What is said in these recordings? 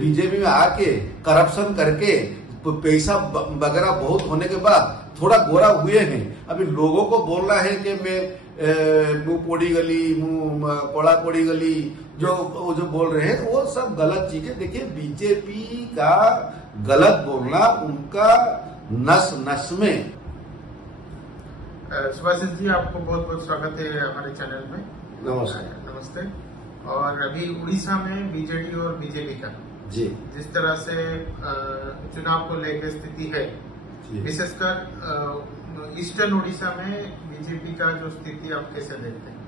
BJP में आके corruption करके पैसा वगैरह बहुत होने के बाद थोड़ा गोरा हुए हैं। अभी लोगों को बोलना है कि मैं मुंह पोड़ी गली, मुंह कोड़ा पोड़ी गली, जो बोल रहे हैं वो सब गलत चीजें। देखिए, बीजेपी का गलत बोलना उनका नस नस में। सुभाषिष जी, आपको बहुत बहुत स्वागत है हमारे चैनल में। नमस्ते। और अभी उड़ीसा में बीजेडी और बीजेपी का जी जिस तरह से चुनाव को लेकर स्थिति है, विशेषकर ईस्टर्न उड़ीसा में बीजेपी का जो स्थिति आप कैसे देखते हैं?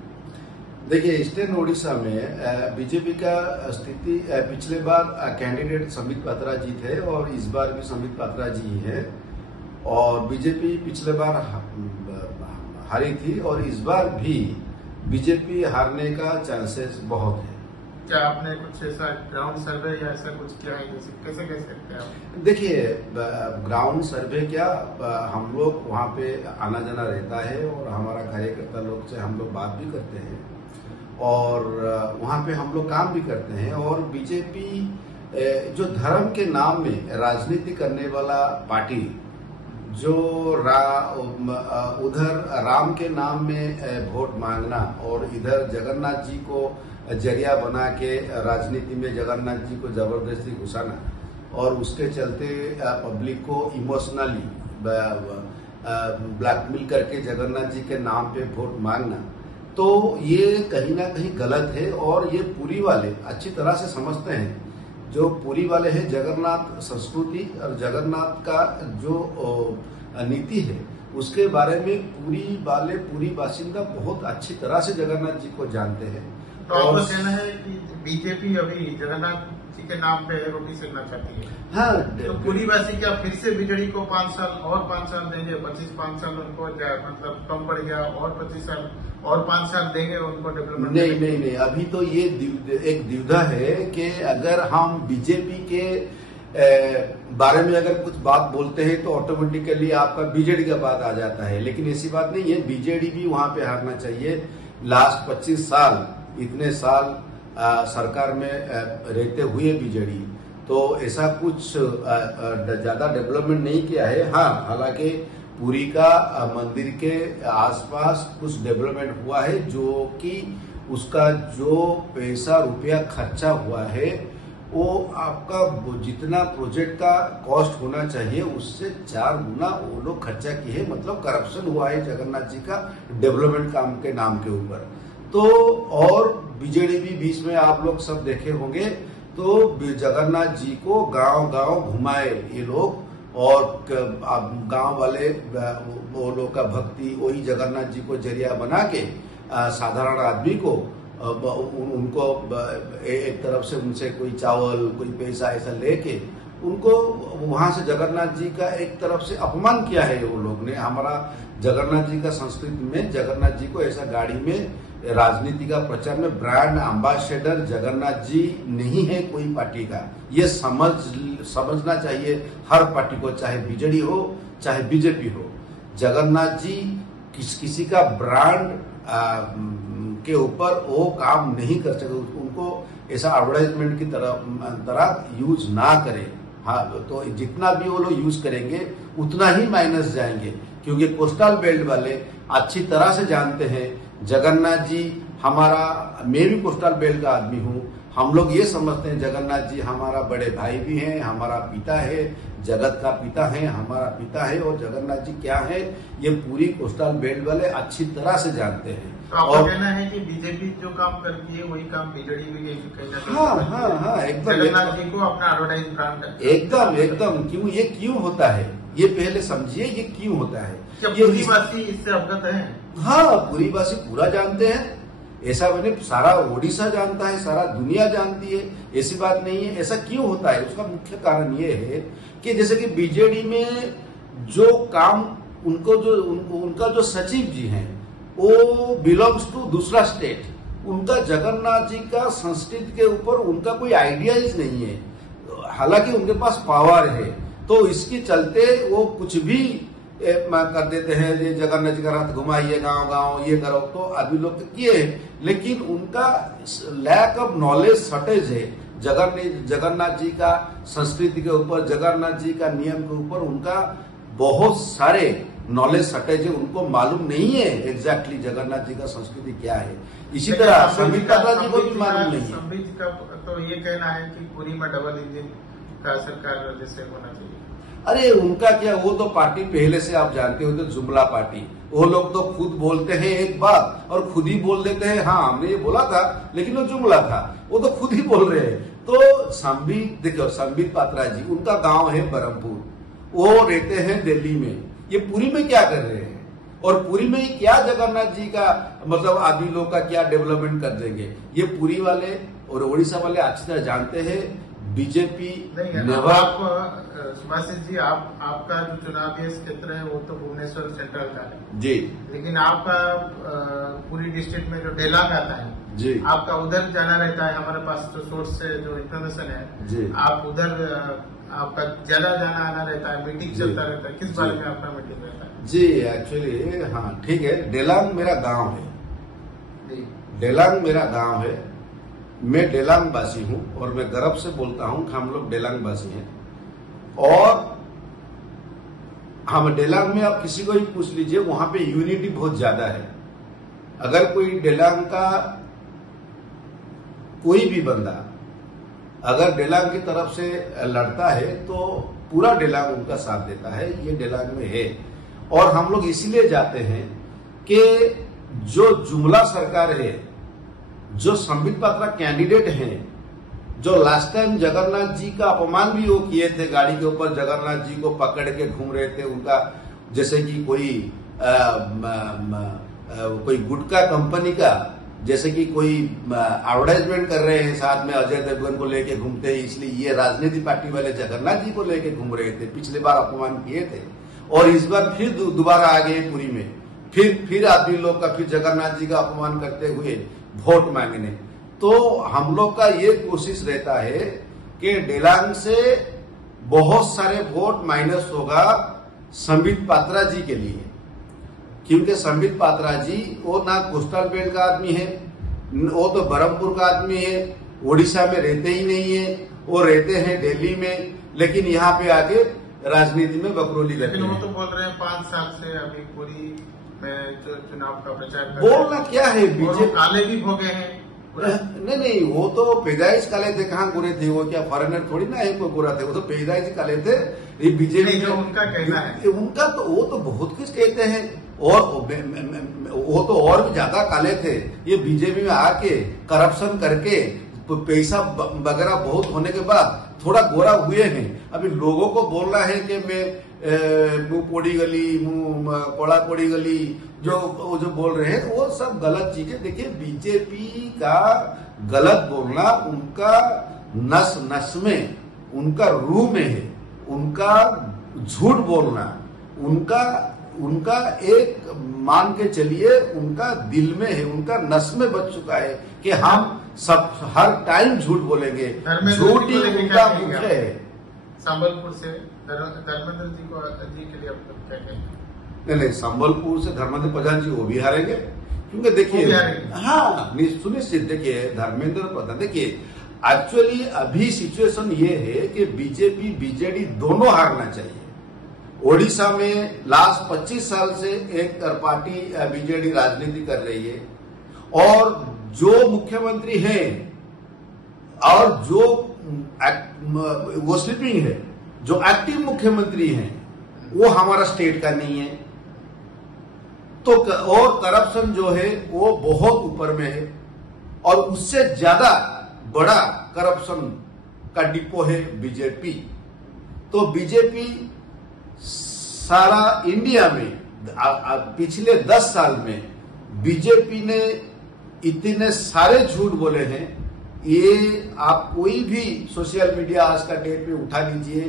देखिए, ईस्टर्न उड़ीसा में बीजेपी का स्थिति, पिछले बार कैंडिडेट संबित पात्रा जी थे और इस बार भी संबित पात्रा जी ही है। और बीजेपी पिछले बार हारी थी और इस बार भी बीजेपी हारने का चांसेस बहुत है। क्या आपने कुछ ऐसा ग्राउंड सर्वे या ऐसा कुछ किया है? कैसे कह सकते हैं आप? देखिए, ग्राउंड सर्वे क्या, हम लोग वहाँ पे आना जाना रहता है और हमारा कार्यकर्ता लोग से हम लोग बात भी करते हैं और वहाँ पे हम लोग काम भी करते हैं। और बीजेपी जो धर्म के नाम में राजनीति करने वाला पार्टी, जो उधर राम के नाम में वोट मांगना और इधर जगन्नाथ जी को जरिया बना के राजनीति में जगन्नाथ जी को जबरदस्ती घुसाना और उसके चलते पब्लिक को इमोशनली ब्लैकमेल करके जगन्नाथ जी के नाम पे वोट मांगना, तो ये कहीं ना कहीं गलत है। और ये पुरी वाले अच्छी तरह से समझते हैं, जो पुरी वाले हैं जगन्नाथ संस्कृति और जगन्नाथ का जो नीति है उसके बारे में पूरी बासिंदा बहुत अच्छी तरह से जगन्नाथ जी को जानते हैं। तो आपका कहना है कि बीजेपी अभी जगन्नाथ जी के नाम पे रोटी सेकना चाहती है? हाँ। तो पूरी बासी क्या फिर से बीजेडी को 5 साल और 5 साल देंगे? 5 साल उनको मतलब कम पड़ गया और 25 साल और 5 साल देंगे उनको डेवलपमेंट? नहीं, अभी तो ये एक दुविधा है कि अगर हम बीजेपी के बारे में अगर कुछ बात बोलते हैं तो ऑटोमेटिकली आपका बीजेडी का बात आ जाता है, लेकिन ऐसी बात नहीं है। बीजेडी भी वहां पे हारना चाहिए। लास्ट 25 साल, इतने साल सरकार में रहते हुए बीजेडी तो ऐसा कुछ ज्यादा डेवलपमेंट नहीं किया है। हाँ, हालांकि पुरी का मंदिर के आसपास कुछ डेवलपमेंट हुआ है, जो कि उसका जो पैसा रुपया खर्चा हुआ है वो आपका जितना प्रोजेक्ट का कॉस्ट होना चाहिए उससे 4 गुना वो लोग खर्चा किए हैं। मतलब करप्शन हुआ है जगन्नाथ जी का डेवलपमेंट काम के नाम के ऊपर। तो और बीजेडी भी बीच में आप लोग सब देखे होंगे, तो जगन्नाथ जी को गांव-गांव घुमाए ये लोग और गांव वाले वो लोग का भक्ति वही जगन्नाथ जी को जरिया बना के साधारण आदमी को उनको एक तरफ से उनसे कोई चावल कोई पैसा ऐसा लेके उनको वहां से जगन्नाथ जी का एक तरफ से अपमान किया है वो लोग ने। हमारा जगन्नाथ जी का संस्कृति में जगन्नाथ जी को ऐसा गाड़ी में राजनीति का प्रचार में ब्रांड एम्बेसडर जगन्नाथ जी नहीं है कोई पार्टी का। ये समझना चाहिए हर पार्टी को, चाहे बीजेडी हो चाहे बीजेपी हो। जगन्नाथ जी किसी का ब्रांड के ऊपर वो काम नहीं कर सकते, उनको ऐसा एडवर्टाइजमेंट की तरह यूज ना करें। हाँ, तो जितना भी वो लोग यूज करेंगे उतना ही माइनस जाएंगे, क्योंकि कोस्टल बेल्ट वाले अच्छी तरह से जानते हैं जगन्नाथ जी हमारा, मैं भी कोस्टल बेल्ट का आदमी हूँ, हम लोग ये समझते हैं जगन्नाथ जी हमारा बड़े भाई भी हैं, हमारा पिता है, जगत का पिता है, हमारा पिता है। और जगन्नाथ जी क्या है ये पूरी कोस्टल बेल्ट वाले अच्छी तरह से जानते हैं। तो आपका कहना है कि बीजेपी जो काम करती है वही काम बीजेडी भी हाँ, एकदम जगन्नाथ जी को अपना एडवर्टाइज ब्रांड एकदम क्यों होता है ये पहले समझिए, ये क्यों होता है। क्या पूरी बासी इससे अवगत है? हाँ, पूरी बासी पूरा जानते हैं। ऐसा मैंने सारा ओडिशा जानता है, सारा दुनिया जानती है, ऐसी बात नहीं है। ऐसा क्यों होता है उसका मुख्य कारण ये है कि जैसे कि बीजेडी में जो काम उनका जो सचिव जी हैं वो बिलोंग्स टू दूसरा स्टेट, उनका जगन्नाथ जी का संस्कृति के ऊपर उनका कोई आइडियाज नहीं है, हालांकि उनके पास पावर है। तो इसके चलते वो कुछ भी कर देते हैं, ये जगन्नाथ जी का रथ घुमाइए गांव-गांव, ये करो, तो आदमी लोग तो किए, लेकिन उनका लैक ऑफ नॉलेज शॉर्टेज है। जगन्नाथ जी का संस्कृति के ऊपर, जगन्नाथ जी का नियम के ऊपर उनका बहुत सारे नॉलेज सटेज है, उनको मालूम नहीं है एग्जैक्टली जगन्नाथ जी का संस्कृति क्या है। इसी तरह संबित पात्रा जी को भी मालूम नहीं है। संबित जी का तो ये कहना है कि पूरी में डबल इंजन का सरकार जैसे होना चाहिए। अरे उनका क्या, वो तो पार्टी पहले से आप जानते हो तो जुमला पार्टी, वो लोग तो खुद बोलते हैं एक बात और खुद ही बोल देते हैं हाँ हमने ये बोला था, लेकिन वो जुमला था, वो तो खुद ही बोल रहे हैं। तो संबित पात्रा जी, उनका गांव है बरमपुर, वो रहते हैं दिल्ली में, ये पुरी में क्या कर रहे हैं और पुरी में क्या जगन्नाथ जी का मतलब आदमी लोग का क्या डेवलपमेंट कर देंगे, ये पुरी वाले और उड़ीसा वाले अच्छी तरह जानते हैं। बीजेपी सुभाषिष जी, आपका जो चुनावी क्षेत्र है वो तो भुवनेश्वर सेंट्रल का है जी, लेकिन आपका पूरी डिस्ट्रिक्ट में जो डेलांग आता है जी, आपका उधर जाना रहता है। हमारे पास जो सोर्स से जो इन्फॉर्मेशन है जी, आप उधर आपका ज्यादा जाना आना रहता है, मीटिंग चलता रहता है, किस बारे में आपका मीटिंग रहता है? जी एक्चुअली हाँ ठीक है, डेलांग मेरा गांव है जी, डेलांग मेरा गांव है, मैं डेलांग वासी हूं और मैं गर्व से बोलता हूं कि हम लोग डेलांग वासी हैं। और हम डेलांग में आप किसी को भी पूछ लीजिए, वहां पे यूनिटी बहुत ज्यादा है। अगर कोई डेलांग का कोई भी बंदा अगर डेलांग की तरफ से लड़ता है तो पूरा डेलांग उनका साथ देता है, ये डेलांग में है। और हम लोग इसीलिए जाते हैं कि जो जुमला सरकार है, जो संबित पात्रा कैंडिडेट हैं, जो लास्ट टाइम जगन्नाथ जी का अपमान भी वो किए थे, गाड़ी के ऊपर जगन्नाथ जी को पकड़ के घूम रहे थे, उनका जैसे कि कोई गुटखा कंपनी का जैसे कि कोई एडवर्टाइजमेंट कर रहे हैं, साथ में अजय देवगन को लेके घूमते हैं, इसलिए ये राजनीति पार्टी वाले जगन्नाथ जी को लेके घूम रहे थे। पिछले बार अपमान किए थे और इस बार फिर दोबारा आ गए पुरी में, फिर आदमी लोग का फिर जगन्नाथ जी का अपमान करते हुए वोट मांगने। तो हम लोग का ये कोशिश रहता है कि डेलांग से बहुत सारे वोट माइनस होगा संबित पात्रा जी के लिए, क्योंकि संबित पात्रा जी वो ना कोस्टल बेल्ट का आदमी है, वो तो बरमपुर का आदमी है, ओडिशा में रहते ही नहीं है, वो रहते हैं दिल्ली में, लेकिन यहाँ पे आके राजनीति में बकरोली करते हैं। लेकिन वो तो बोल रहे हैं 5 साल से अभी पूरी में चुनाव का प्रचार कर बोलना क्या है, बीजेपी काले भी भोगे हैं। नहीं, वो तो पैदाइश काले थे, कहाँ गोरे थे, वो क्या फॉरेनर थोड़ी ना है कोई गोरा थे, वो तो पैदाइश काले थे। ये बीजेपी जो उनका कहना है, उनका तो वो तो बहुत कुछ कहते हैं और वो तो और भी ज्यादा काले थे। ये बीजेपी में आके करप्शन करके पैसा वगैरह बहुत होने के बाद थोड़ा गोरा हुए हैं। अभी लोगों को बोलना है कि मैं मुंह पोड़ी गली, मुंह कोड़ा पोड़ी गली, जो बोल रहे हैं वो सब गलत चीजें। देखिए बीजेपी का गलत बोलना उनका नस नस में, उनका रूह में है, उनका झूठ बोलना उनका एक मान के चलिए उनका दिल में है, उनका नस में बच चुका है कि हम सब हर टाइम झूठ बोलेंगे, झूठ ही उनका मुख्य है। संबलपुर से धर्मेंद्र जी के लिए आप क्या कहेंगे? नहीं, संबलपुर से धर्मेंद्र प्रधान जी वो भी हारेंगे, क्योंकि देखिए हाँ सुनिश्चित, देखिए धर्मेंद्र प्रधान, देखिए एक्चुअली अभी सिचुएशन ये है कि बीजेपी बीजेडी दोनों हारना चाहिए। ओडिशा में लास्ट 25 साल से एक तरपाटी बीजेडी राजनीति कर रही है और जो मुख्यमंत्री हैं और जो वो स्लीपिंग है, जो एक्टिव मुख्यमंत्री हैं वो हमारा स्टेट का नहीं है। तो और करप्शन जो है वो बहुत ऊपर में है और उससे ज्यादा बड़ा करप्शन का डिपो है बीजेपी। तो बीजेपी सारा इंडिया में पिछले 10 साल में बीजेपी ने इतने सारे झूठ बोले हैं, ये आप कोई भी सोशल मीडिया आज का डेट पे उठा लीजिए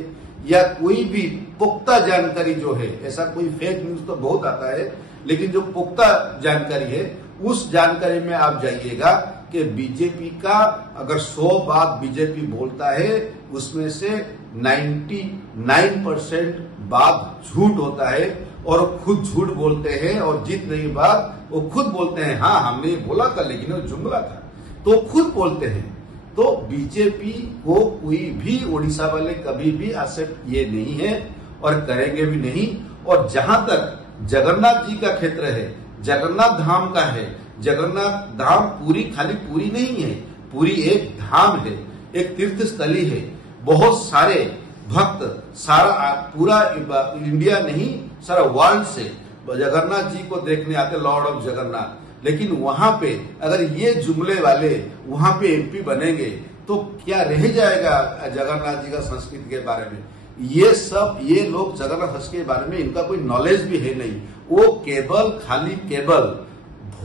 या कोई भी पुख्ता जानकारी जो है, ऐसा कोई फेक न्यूज तो बहुत आता है, लेकिन जो पुख्ता जानकारी है उस जानकारी में आप जाइएगा कि बीजेपी का अगर 100 बात बीजेपी बोलता है उसमें से 99% बात झूठ होता है और खुद झूठ बोलते हैं और जीत रही बात वो खुद बोलते हैं हाँ हमने ये बोला था लेकिन वो जुमला था, तो खुद बोलते हैं। तो बीजेपी को कोई भी ओडिशा वाले कभी भी एक्सेप्ट ये नहीं है और करेंगे भी नहीं। और जहां तक जगन्नाथ जी का क्षेत्र है, जगन्नाथ धाम का है, जगन्नाथ धाम खाली पूरी नहीं है, पूरी एक धाम है, एक तीर्थ स्थली है। बहुत सारे भक्त सारा पूरा इंडिया नहीं सारा वर्ल्ड से जगन्नाथ जी को देखने आते, लॉर्ड ऑफ जगन्नाथ। लेकिन वहां पे अगर ये जुमले वाले वहां पे एमपी बनेंगे तो क्या रह जाएगा जगन्नाथ जी का संस्कृति के बारे में। ये लोग जगन्नाथ संस्कृति के बारे में इनका कोई नॉलेज भी है नहीं। वो केवल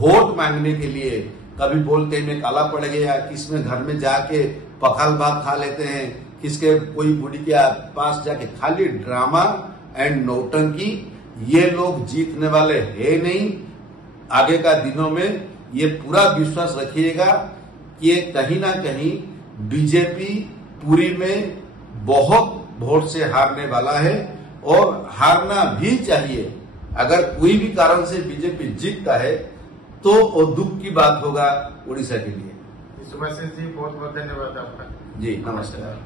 वोट मांगने के लिए कभी बोलते हैं मैं काला पड़ गया, किसमें घर में जाके पखाल भात खा लेते हैं, किसके कोई बूढ़ी के पास जाके, खाली ड्रामा एंड नौटंकी। ये लोग जीतने वाले है नहीं। आगे का दिनों में ये पूरा विश्वास रखिएगा कि ये कहीं ना कहीं बीजेपी पूरी में बहुत वोट से हारने वाला है और हारना भी चाहिए। अगर कोई भी कारण से बीजेपी जीतता है तो वो दुख की बात होगा उड़ीसा के लिए। सुभाषिष जी बहुत बहुत धन्यवाद आपका। जी नमस्कार।